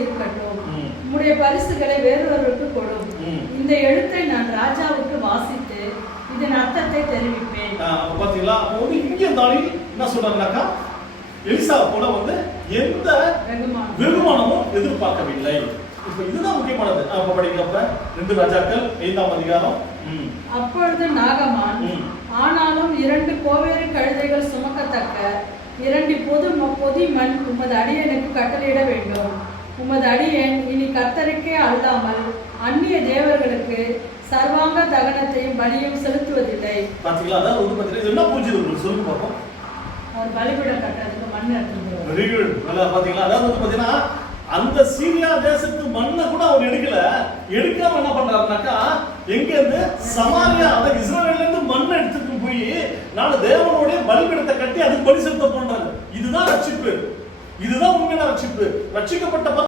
இருக்கட்டும், உம்முடைய பரிசுகளை வேறொருவருக்கு கொடும். இந்த எழுத்தை நான் ராஜாவுக்கு வாசித்து இதன் அர்த்தத்தை தெரிவிப்பேன். பாத்தீங்களா? இங்க தானியேல் என்ன சொல்றாங்கன்னாக்கா, எலிசா போல எந்த வெகுமானமும் எதிர்பார்க்கவில்லை. இப்ப இதுதான் முக்கியமானது. அப்ப படிக்கிறப்ப 2 ராஜாக்கள் 5ஆம் அதிகாரம். அப்பொழுது நாகமான், ஆனாலும் 2 கோவேறு கழுதைகள் சுமக்கத்தக்க 2 பொதி மண் உமது அடியனுக்கு கட்டளையிட வேண்டும். உமது அடியேன் இனி கர்த்தருக்கே அல்லாமல் அந்நிய தேவர்களுக்கு சர்வாங்க தகனத்தையும் பலியும் செலுத்துவதில்லை. பாத்தீங்களா? அதாவது என்ன பூஜை சொல்லுங்க பாப்போம். அவர் பலிபீடம் கட்டுறதுக்கு மண் எடுத்துட்டு. Very good. பாத்தீங்களா? அதாவது பாத்தீங்கன்னா அந்த சீரியா தேசத்து மண்ணை கூட அவர் எடுக்காம என்ன பண்றாருனாக்கா, எங்க இருந்து சமாரியா, அதாவது இஸ்ரவேல்ல இருந்து மண்ணை எடுத்துட்டு போய் நான் தேவனுடைய பலிபீடத்தை கட்டி அதுக்கு பலி செலுத்த பண்றாரு. இதுதான் ரட்சிப்பு, இதுதான் உண்மையான ரட்சிப்பு. ரட்சிக்கப்பட்ட